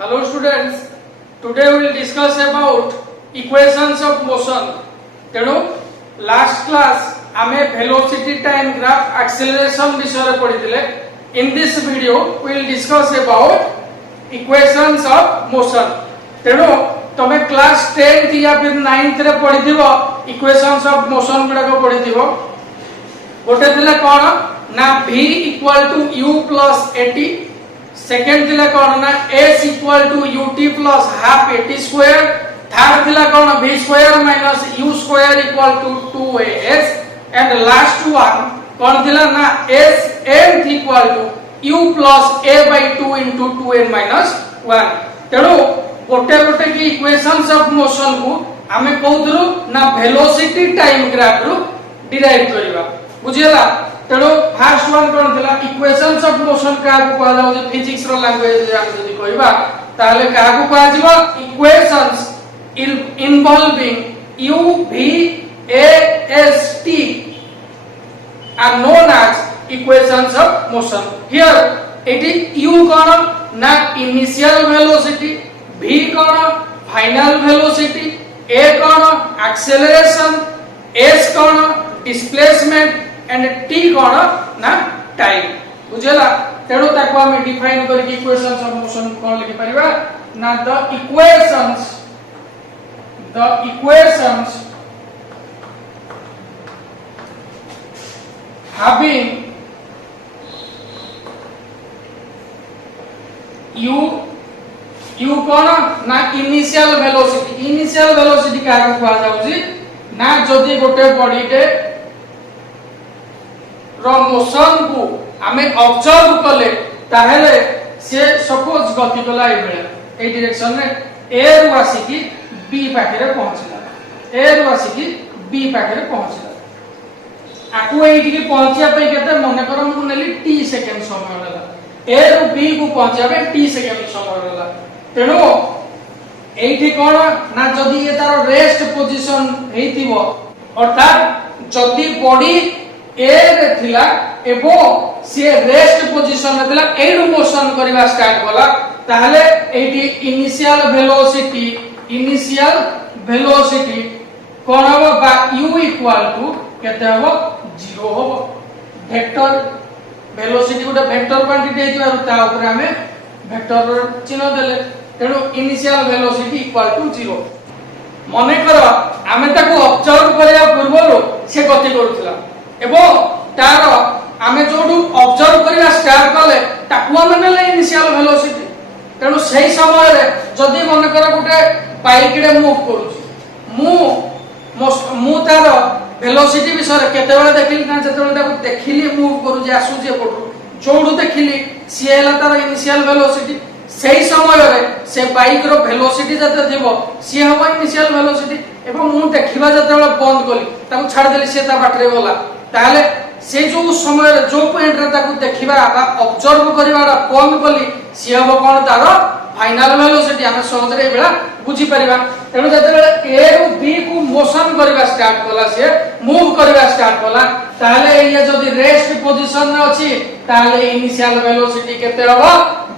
Hello students, today we will discuss about equations of motion. तेणु last class आमे velocity time graph acceleration विषय पढ़िथिले. In this video we will discuss about equations of motion. तेणु तमे class 10th या फिर 9th रे पढ़िथिबो equations of motion गुडा को पढ़िथिबो. गोटे थिला कोन ना v equal to u plus at. Second थिला कोन ना s equal to ut plus half at square. Third थिला कोन v square minus u square equal to 2as. and last one कोन थिला ना s nth equal to u plus a by 2 into 2n minus 1. तेणु गोटे गोटे की equations of motion को आमे कोथरु ना वेलोसिटी टाइम ग्राफ रु डिराइव करबा. बुझियला. तेणु फर्स्ट वन कोन थिला इक्वेशंस ऑफ मोशन का को कहला जे फिजिक्स रो लैंग्वेज रे हम जदी कहबा ताले का को कहला जिवो equations involving u v a s t are known as equations of motion. Here it is u कोन ना initial velocity, v cone final velocity, a कोन acceleration, s cone displacement and t कोन ना टाइम. बुझला. तेणु ताको हम define करके इक्वेशंस ऑफ मोशन कोन लिखि परिबा ना द इक्वेशंस having u कोन ना इनिशियल वेलोसिटी का कहवा जाउची ना जदी गोटे बॉडी के रो मोशन को आमे ऑब्जर्व कले ताहेले से सपोज गति कला ए डायरेक्शन रे ए रु आसी की बी पाखे पहुंचला. आकु एठी की पहुंचिया पे केते मने करो मु नेली t सेकंड समय होला. ए रु बी को पहुंचिया पे t सेकंड समय होला. तेनो एठी कोन ना जदी ये तार रेस्ट पोजीशन हेतिबो अर्थात जदी बॉडी ए रे थिला एबो से रेस्ट पोजीशन रे थिला एरु मोशन करबा स्टार्ट होला ताहले एठी इनिशियल वेलोसिटी कोन हो बा u इक्वल टू केते हो 0 हो. वेक्टर वेलोसिटी गोटे वेक्टर क्वांटिटी हेतिबारु ता ऊपर हमें वेक्टर चिन्ह देले. तेणु इनिशियल वेलोसिटी इक्वल टू 0. मने करो आमे ताको ऑब्जर्व करिया पूर्वरो से गति करूथला एबो तार आमे जोडू ऑब्जर्व करिया स्टार्ट कले ताको आमे नेले इनिशियल वेलोसिटी. तेणु सही समय रे जदी मने करो गोटे बाइक रे मूव करूची मु तार वेलोसिटी विषय केते बेले देखिली ना जते बेले ताको देखिली मूव करू जे आसु जे पडू जोडू देखिली सी हैला तार इनिशियल वेलोसिटी. सही समय रे से बाइक रो वेलोसिटी जते थिबो सी हबो इनिशियल वेलोसिटी. एवं मु देखिबा जते बेले बंद कली ताको छाड़ देली से ता बाटरे गला ताले से जो समय रे जो पॉइंट रे ताको देखिबा बा ऑब्जर्व करिबाडा कम कली सी हबो कोन तार फाइनल वेलोसिटी. हम सहज रे बेला बुझी परिबा. तेणु जते बेले ए रु बी को मोशन करबा स्टार्ट कला से मूव करबा स्टार्ट कला ताले ये जदी रेस्ट पोजीशन रे अछि ताले इनिशियल वेलोसिटी केते हबो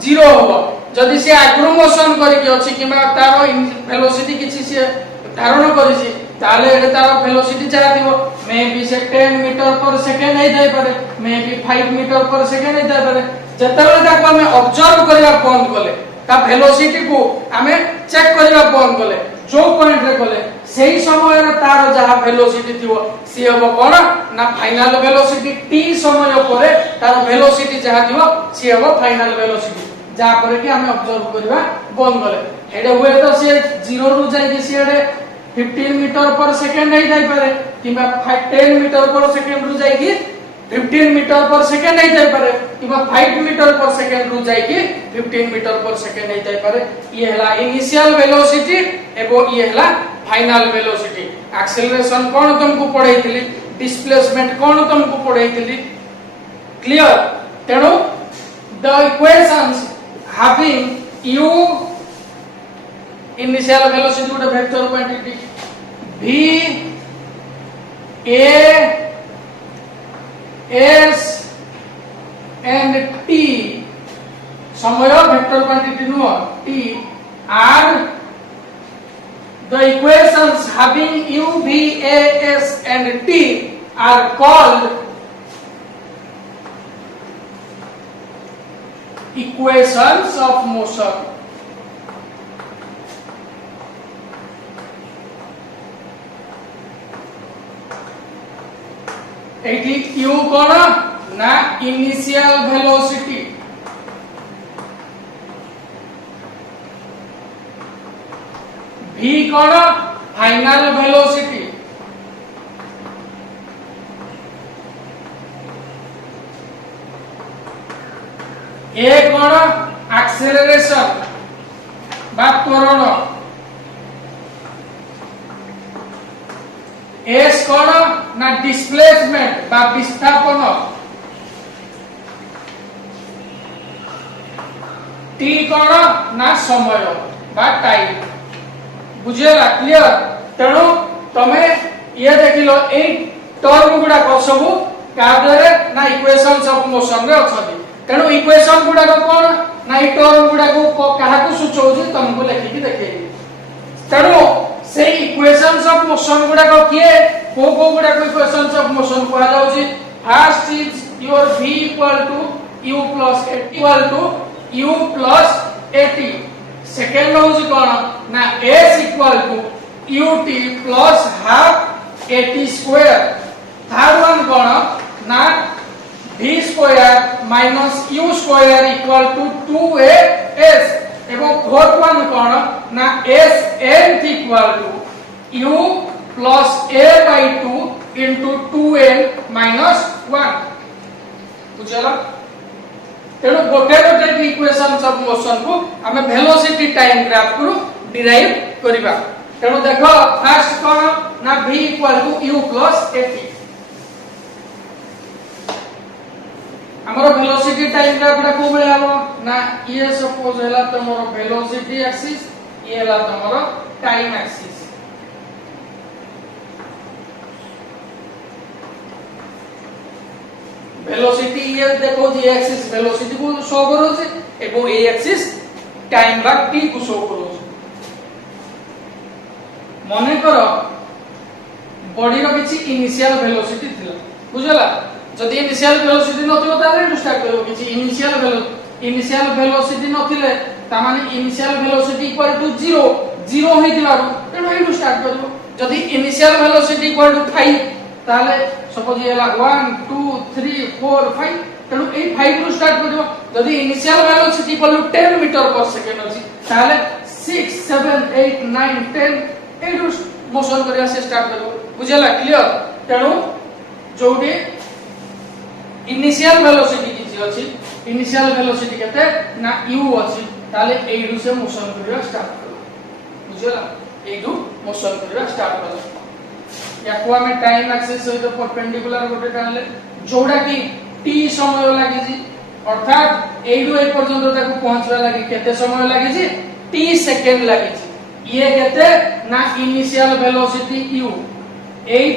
0 हबो. जदी से आग्रो मोशन करिके अछि किबा तार वेलोसिटी किछि से धारण करिछि ताले एते तार वेलोसिटी चाह दिबो मे बी से 10 मीटर पर सेकंड हे जाय पारे, मे बी 5 मीटर पर सेकंड हे जाय पारे. जते बेले ताको हम ऑब्जर्व करबा बंद कले ता वेलोसिटी को हमें चेक करबा बंद कले जो पॉइंट रे कले सही समय रे तार जहा वेलोसिटी थिबो सी हबो कोन ना फाइनल वेलोसिटी. t समय परे तार वेलोसिटी जहा थिबो सी हबो फाइनल वेलोसिटी जहा पर कि हमें ऑब्जर्व करबा बंद कले. हेडे हुए तो से 0 रु जाय कि से 15 मीटर पर सेकंड हे जाय पारे किबा 10 मीटर पर सेकंड रु जाय कि 15 मीटर पर सेकंड हे जाय पारे किबा 5 मीटर पर सेकंड रु जाय कि 15 मीटर पर सेकंड हे जाय पारे. ये हला इनिशियल वेलोसिटी एबो ये हला फाइनल वेलोसिटी. एक्सेलरेशन कोन तुमको पढाइथिली, डिस्प्लेसमेंट कोन तुमको पढाइथिली. क्लियर. तेणु the equations having u initial velocity गोटे vector quantity v a s and t समय वेक्टर क्वांटिटी नु t having u, v, a, s and t are called equations of motion. Eighty u कोन ना initial velocity, v cone final velocity, a कोन acceleration बा त्वरण, s कोन ना displacement बा विस्थापन, t कोन ना समय बा टाइम। बुझेला क्लियर? तेणु तमे ये देखिलो ए टर्म गुडा को सब कादरे ना इक्वेशंस ऑफ मोशन रे अछदी। तेणु इक्वेशन गुडा को कोन ना ए टर्म गुडा को काहा को सूचौजी तुमको लिखि के देखेई। तेणु से इक्वेशंस ऑफ मोशन गुडा को किए को गुडा को इक्वेशंस ऑफ मोशन को जाउजी। First is your v equal to u plus a equal to u plus at। Second होउजी कोन ना s equal to ut plus half at square. Third one कोन ना v square minus u square equal to 2as। एवं fourth one कोन ना s n equal to u plus a by 2 into 2n minus 1। बुझला? तेणु गोटे गोटे equations of motion को हमें वेलोसिटी टाइम ग्राफ को डिराइव करिबा। तेणु देखो फर्स्ट कोन ना v equal to u plus at। हमरो वेलोसिटी टाइम ग्राफ को बेले आबो ना ये सपोज हैला तमरो वेलोसिटी एक्सिस, ये हैला तमरो टाइम एक्सिस। वेलोसिटी ये देखो जी एक्सिस वेलोसिटी को शो करो जे एबो ए एक्सिस टाइम बा t को शो करो जे। मने करो बॉडी रो किछि इनिशियल वेलोसिटी थिला। बुझला? जदि इनिशियल वेलोसिटी नथिबो ताले एटु स्टार्ट करबो। किछि इनिशियल वेलोसिटी नथिले ता माने इनिशियल वेलोसिटी इक्वल टू 0 हेतिबारु तेणु एटु स्टार्ट करबो। जदि इनिशियल वेलोसिटी इक्वल टू 5 ताले सपोज ये ला 1 2 3 4 5 तेणु ए 5 रु स्टार्ट करबो। जदि initial velocity equal to 10 metre per second अछि ताले 6 7 8 9 10 एटु मोशन करिया से स्टार्ट करबो। बुझला? क्लियर? तेणु जोडी इनिशियल वेलोसिटी किछि अछि, इनिशियल वेलोसिटी केते ना u अछि ताले एडु से मोशन करिया स्टार्ट करबो। बुझला? एडु मोशन करिया स्टार्ट करबो। याको हमें टाइम एक्सिस सहित परपेंडिकुलर गोटे टानले जोडा की t समय लागि जी, अर्थात एडु ए पर्यंत ताको पहुंचवा लागि केते समय लागि जी? t सेकंड लागि जी। ये केते ना इनिशियल वेलोसिटी u एई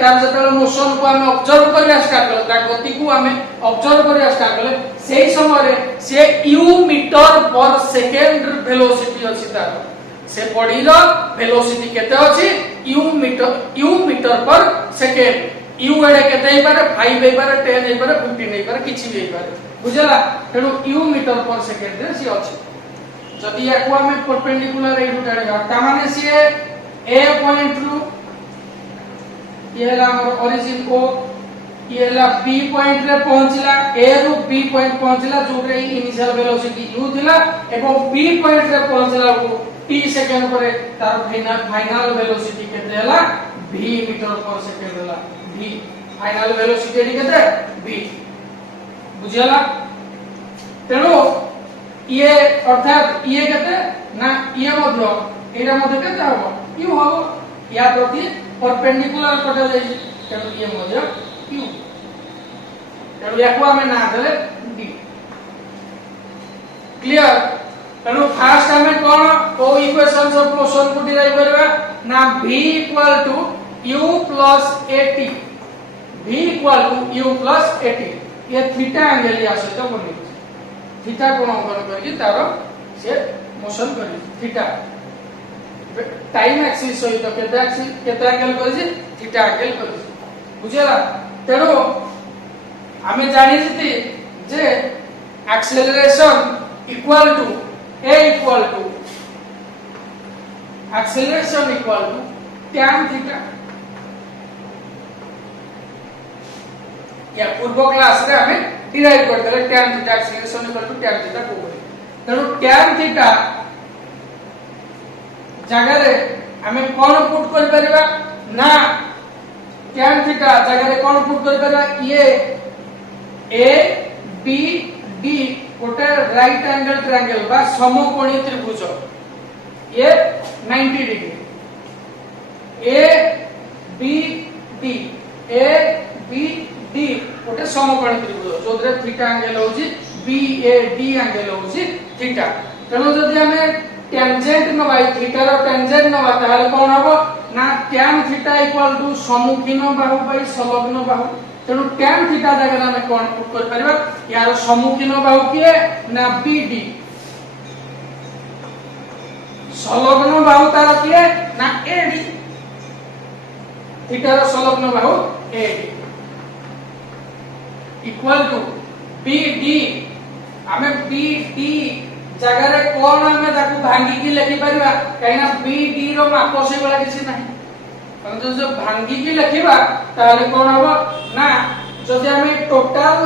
तार जतले मोशन को हमें ऑब्जर्व करिया स्टार्ट करले, ता गति को हमें ऑब्जर्व करिया स्टार्ट करले, सेही समय रे से u मीटर पर सेकंड वेलोसिटी अछि तार। से बॉडी रो वेलोसिटी केते अछि? u मीटर पर सेकंड। u एडे केते हे पारे? 5 हे पारे, 10 हे पारे, 15 हे पारे, किछि भी हे पारे। बुझला? तेणु u मीटर पर सेकंड रे सी अछि। जदि याको हमें परपेंडिकुलर एडु टाणिबा ता माने से a पॉइंट रु ये ला हमर ओरिजिन को ये ला b पॉइंट रे पहुंचला, a रु b पॉइंट पहुंचला जोरे इनिशियल वेलोसिटी u थिला एवं b पॉइंट रे पहुंचला को t सेकंड पर तार फाइनल वेलोसिटी केते हला? v मीटर पर सेकंड हला। v फाइनल वेलोसिटी केते? v। बुझला? तेणु ये अर्थात ये केते ना ये मध्य एरा मध्य केते हबो? u हबो। या प्रति परपेंडिकुलर कटा जाई तेणु ये मध्य u। तेणु याको हमें ना देले d। क्लियर? तेणु फास्ट हमें कोन को इक्वेशंस ऑफ मोशन को डिराइव करबा ना v equal to u plus at। v equal to u plus at। ये थीटा एंगल या सहित बनि थीटा कोण अंकन करके तारो से मोशन करी थीटा। टाइम एक्सिस सहित केते एंगल करिछि थीटा एंगल करिछि बुझिला। तेणु आमे जानि जति जे acceleration equal to a equal to acceleration equal to tan theta. या पूर्व क्लास रे हमें डिराइव करते tan theta acceleration equal to tan theta को बोले। तेणु tan थीटा जगह रे हमें कौन पुट कर परिबा ना tan थीटा जगह रे कौन पुट कर परिबा ये a b d गोटे राइट एंगल ट्रायंगल बा समकोणीय त्रिभुज ये 90 degree a b d a b d गोटे समकोणीय त्रिभुज जोदरे थीटा एंगल होची b a d एंगल होची थीटा। तेणु जदि हमें टेंजेंट नबा थीटा रो टेंजेंट नबा ताले कोन हबो ना tan theta equal to सम्मुखीन Bahu by संलग्न बाहु। तेणु tan थीटा जगह हमें कोन पुट कर परबा यार सम्मुखीन बाहु किए ना BD संलग्न बाहु तार किए ना AD थीटा रो संलग्न बाहु AD इक्वल टू BD हमें BD जगह रे कोन हमें ताकू भांगी की लिखि परबा काइना BD रो माप से वाला किछि नाही परंतु जो भांगी की लिखिबा ताले कोन हबो ना जदि हमें टोटल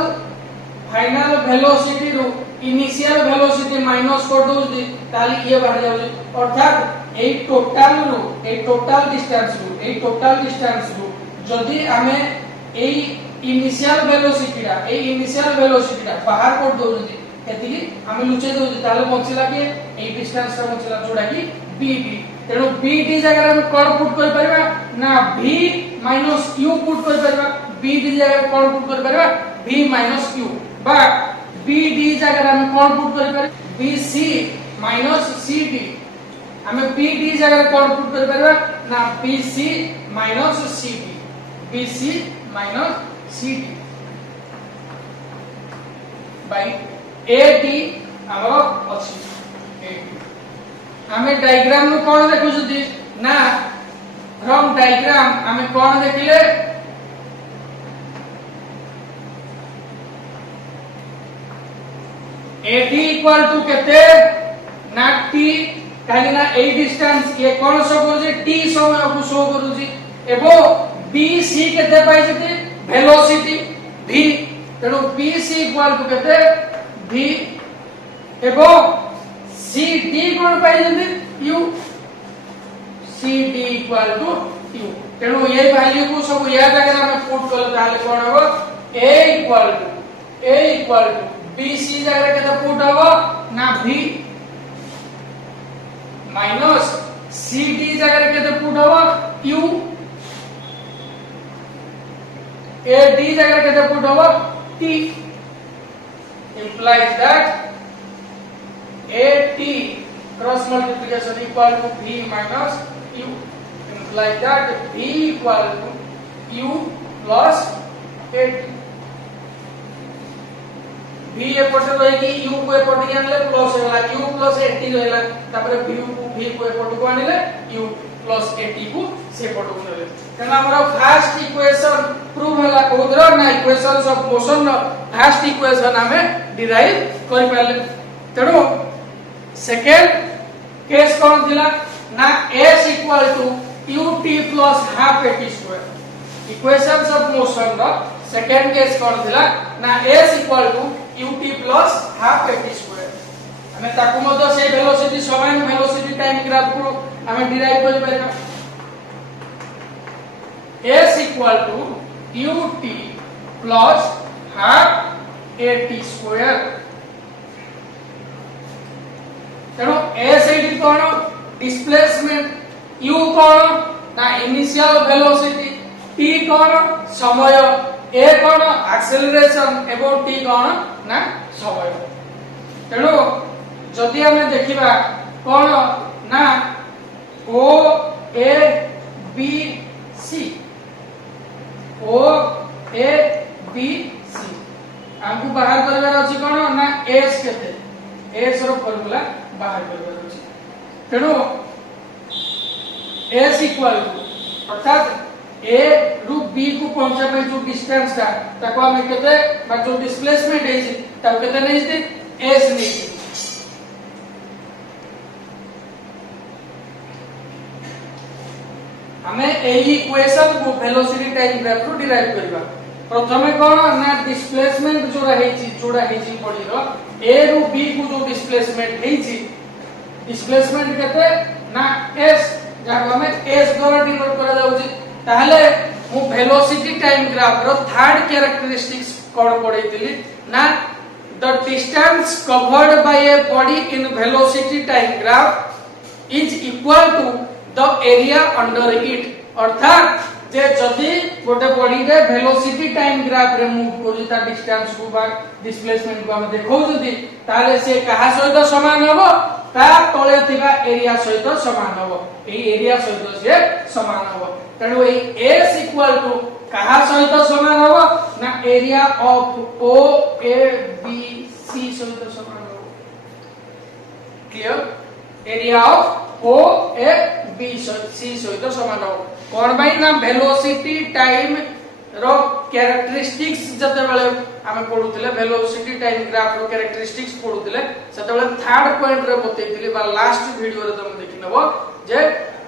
फाइनल वेलोसिटी रो इनिशियल वेलोसिटी माइनस कर दोजी ताले ये बाहर जाउजी अर्थात ए टोटल डिस्टेंस रो जदि हमें ए इनिशियल वेलोसिटी बाहर कर दोजी एतिकी हम लुचे दोजी ताले बंचिला के ए डिस्टेंस रो बंचिला जोडा की BD। तेणु BD जगह हम कोन पुट कर परबा ना V माइनस Q पुट कर परबा BD जगह कोन पुट कर परबा V माइनस Q बा BD जगह हम कोन पुट कर परबा BC माइनस CD हमें BD जगह कोन पुट कर परबा ना BC minus CD by AD हमरो अछि हमें डायग्राम नु कोन देखु जदी ना फ्रॉम डायग्राम हमें कोन देखिले AD इक्वल टू केते ना T काहे ना ए डिस्टेंस ये कोन शो करूजी T समय को शो करूजी एबो BC केते पाइ जति वेलोसिटी V। तेणु BC इक्वल टू केते V एबो CD कोन पाइ जति U CD equal to U। तेणु ये वैल्यू को सब या जगह में पुट कर ताले कोन हो A इक्वल टू BC जगह केते पुट हो ना V माइनस CD जगह केते पुट हो U AD जगह केते पुट हो T implies that AT cross multiplication equal to V minus U implies that V equal to U plus AT। V एपटे रही कि U को एपटे आनले प्लस होला U plus AT रहला तापर V को एपटे को आनले U plus AT को से एपटे को नेले। तेना हमरा फर्स्ट इक्वेशन प्रूव होला कोदर ना इक्वेशंस ऑफ मोशन नो फर्स्ट इक्वेशन हमें डिराइव करि पाले। तेणु सेकेंड केस कोन दिला ना S equal to ut plus half at square equations of motion रो सेकेंड केस कोन दिला ना S equal to ut plus half at square हमें ताकू मतो से वेलोसिटी समान वेलोसिटी टाइम ग्राफ को हमें डिराइव करि परबा S equal to ut plus half at square। तेणु S एडी कोन डिस्प्लेसमेंट U कोन ना इनिशियल वेलोसिटी T कोन समय A कोन एक्सेलरेशन एवं T कोन ना समय। तेणु जदि हमें देखिबा कोन ना O A B C हमको बाहर करबार अछि कोन ना S केते S रो फार्मूला बाहर करबार अछि। तेणु S इक्वल टू अर्थात A रु B को पहुंचा पे जो डिस्टेंस था ताको हमें कहते हैं जो डिस्प्लेसमेंट है ताको कहते नहीं थी S नहीं थी। हमें एही इक्वेशन को वेलोसिटी टाइम ग्राफ रो डिराइव करबा। प्रथमे कोन ना डिस्प्लेसमेंट जोड़ा हेची बॉडी रो A रु B को जो डिस्प्लेसमेंट हेची डिस्प्लेसमेंट कहते ना S जाको हमें S द्वारा डिनोट करा जाउची ताहले मु वेलोसिटी टाइम ग्राफ रो थर्ड कैरेक्टरिस्टिक्स कोन पढैतिली ना the distance covered by a body in velocity time graph is equal to the area under it. अर्थात जे जदी गोटे बॉडी रे वेलोसिटी टाइम ग्राफ रे मूव करू ता डिस्टेंस को बा डिस्प्लेसमेंट को हम देखौ जदी ताले से कहा सहित समान हबो ता तळे थिबा एरिया सहित समान हबो ए एरिया सहित से समान हबो। तणो ए S इक्वल टू कहा सहित समान हबो ना area of O A B C सहित समान हबो। Clear area of O A B C सहित समान हबो कोन बाई ना वेलोसिटी टाइम रो कैरेक्टरिस्टिक्स जते बेले हमें पढुतले वेलोसिटी टाइम ग्राफ रो कैरेक्टरिस्टिक्स पढुतले सेते बेले थर्ड पॉइंट रे बतैतिली बा लास्ट वीडियो रे तुम देखि नबो जे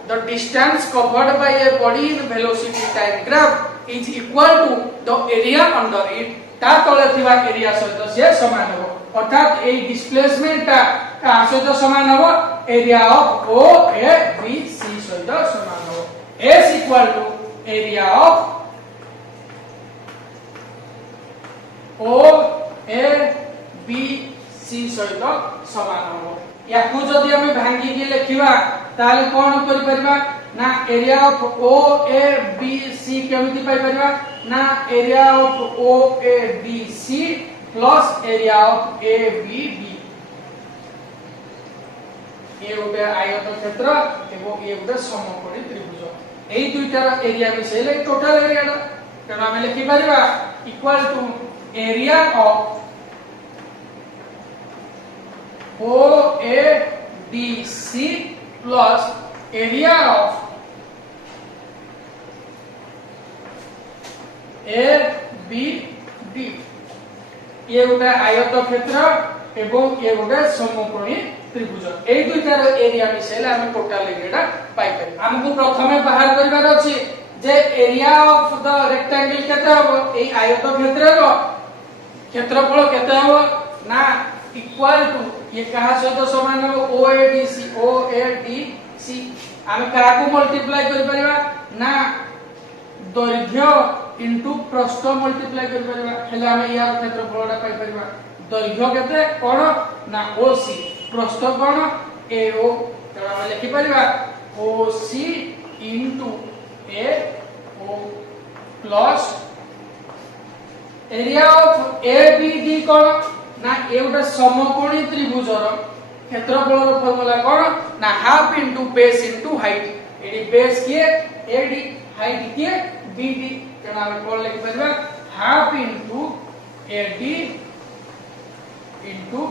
the distance covered by a body in velocity time graph is equal to the area under it ता तळे थिबा एरिया सहित से समान हो। अर्थात ए डिस्प्लेसमेंट ता का सहित समान हो area of O A B C सहित समान हो। S equal to area of O A B C सहित समान हो। याकू जदी हम भांगी के लिखिबा ताले कोन करि परबा ना area of O A B C केमिति पाई परबा ना area of O A B C plus area of A B B ये गोटे आयतक्षेत्र एवं ये गोटे समकोणी त्रिभुज एई दुईटार एरिया मिसेले टोटल एरिया तेणु आम लिखि परिबा equal to area of O A D C plus area of A B D ये गोटे आयतक्षेत्र एवं ये गोटे समकोणी त्रिभुज ए दुईटार एरिया मिसेले हम टोटल एरियाटा पाई पाई। हमको प्रथमे बाहर करबार अछि जे एरिया ऑफ द रेक्टेंगल केते हो ए आयतक्षेत्र रो क्षेत्रफल केते हो ना इक्वल टू ये कहा सहित समान हो OADC हम का को मल्टीप्लाई कर परिबा ना दैर्घ्य इनटू प्रस्थ मल्टीप्लाई कर परिबा हेले हम यार क्षेत्रफलटा पाई परिबा दैर्घ्य केते कोन ना OC प्रस्थ कोन AO त हम लिखि परिबा OC into AO plus area of ABD कोन ना एउटा समकोणी त्रिभुजर क्षेत्रफलर फार्मूला कोन ना half into base into height AD base के एडी हाइट के BD तेना हम कोन लिखि परिबा half into AD into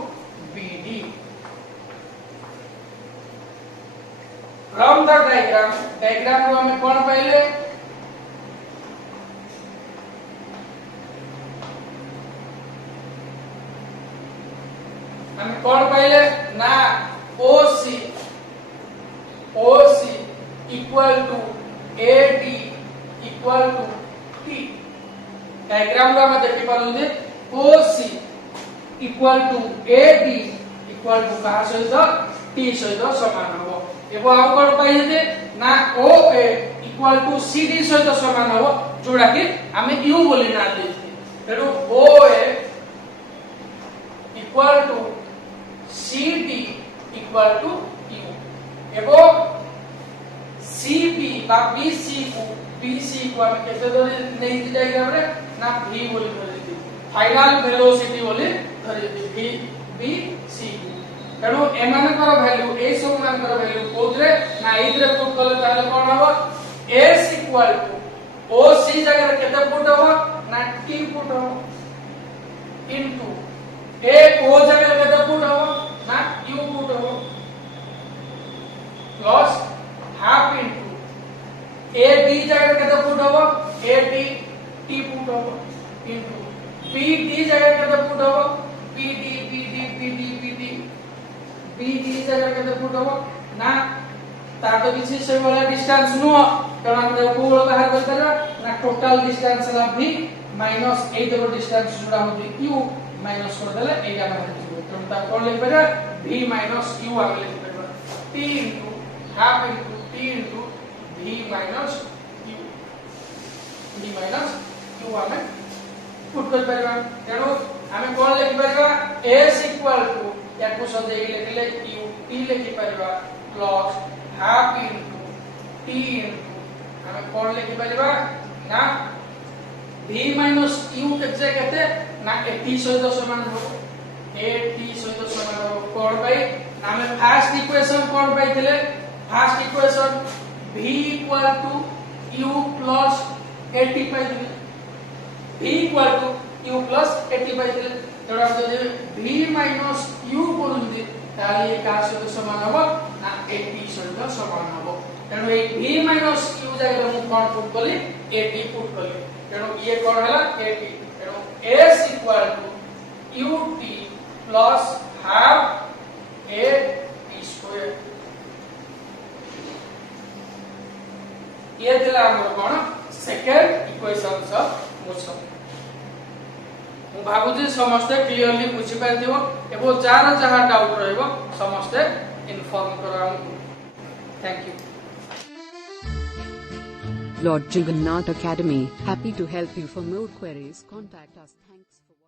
BD from the diagram रो हम कोन पहले हम कौन पहले ना OC equal to AD equal to T diagram रो हम देखि पालु जे OC equal to AD equal to कहा सहित T सहित समान हो एबो हम कौन पहले जे ना OA इक्वल टू CD सहित समान हो जोड़ा कि हमें U बोली ना देछि तेरो OA equal to CD equal to U एवं CB बा BC को हम कैसे धरि नहीं दी डायग्राम रे ना V बोली धरि दी फाइनल वेलोसिटी बोली धरि दी VBC तेणु एमानकर वैल्यू ए सब मानकर वैल्यू कोद्रे ना इधरे पुट कले ताले कोन हबो S इक्वल टू OC जगह केते पुट हबो ना T पुट हबो इनटू O जगह केते पुट हबो ना U पुट हबो plus half into a d जगह केते फुट हबो ए डी टी फुट हबो इनटू पी डी जगह केते फुट हबो p d p d p d p d b d जगह केते फुट हबो ना ता तो किसी से वाला डिस्टेंस नो कारण हम देखो वो बाहर कर देला ना टोटल डिस्टेंस ला v माइनस ए देखो डिस्टेंस जोड़ा हो q माइनस कर देले एटा बाहर हो तो ता कोन लिख परबा v माइनस q आगे लिख परबा t into half into t into v minus q आमे पुट कर परबा तेनो हमें कोन लिख परबा s इक्वल टू या को शब्द ए लिखले q t लिख परबा plus half into t into हमें कोन लिख परबा ना v माइनस q केते केते ना a t सहित समान हो a t सहित समान हो कोन बाय हमें फर्स्ट इक्वेशन कोन पाइथिले first equation v equal to q plus a t पाइथिले v equal to q plus a t पाइथिले तेरा जदि v माइनस q करूंदी ताली का सहित समान हो ना a t सहित समान हो तेनो ए v माइनस q जगह मु कोन पुट कली a t पुट कली तेनो ये कोन हला a t तेनो s equal to q t plus half a t square ये दिला हमर कोन सेकंड इक्वेशन ऑफ मोशन मु भाबु जे समस्त क्लियरली बुझि पाइथिबो एबो जार जहा डाउट रहइबो समस्त इन्फॉर्म कराम thank you Lord Jagannath Academy, happy to help you. For more queries, contact us. Thanks for watching.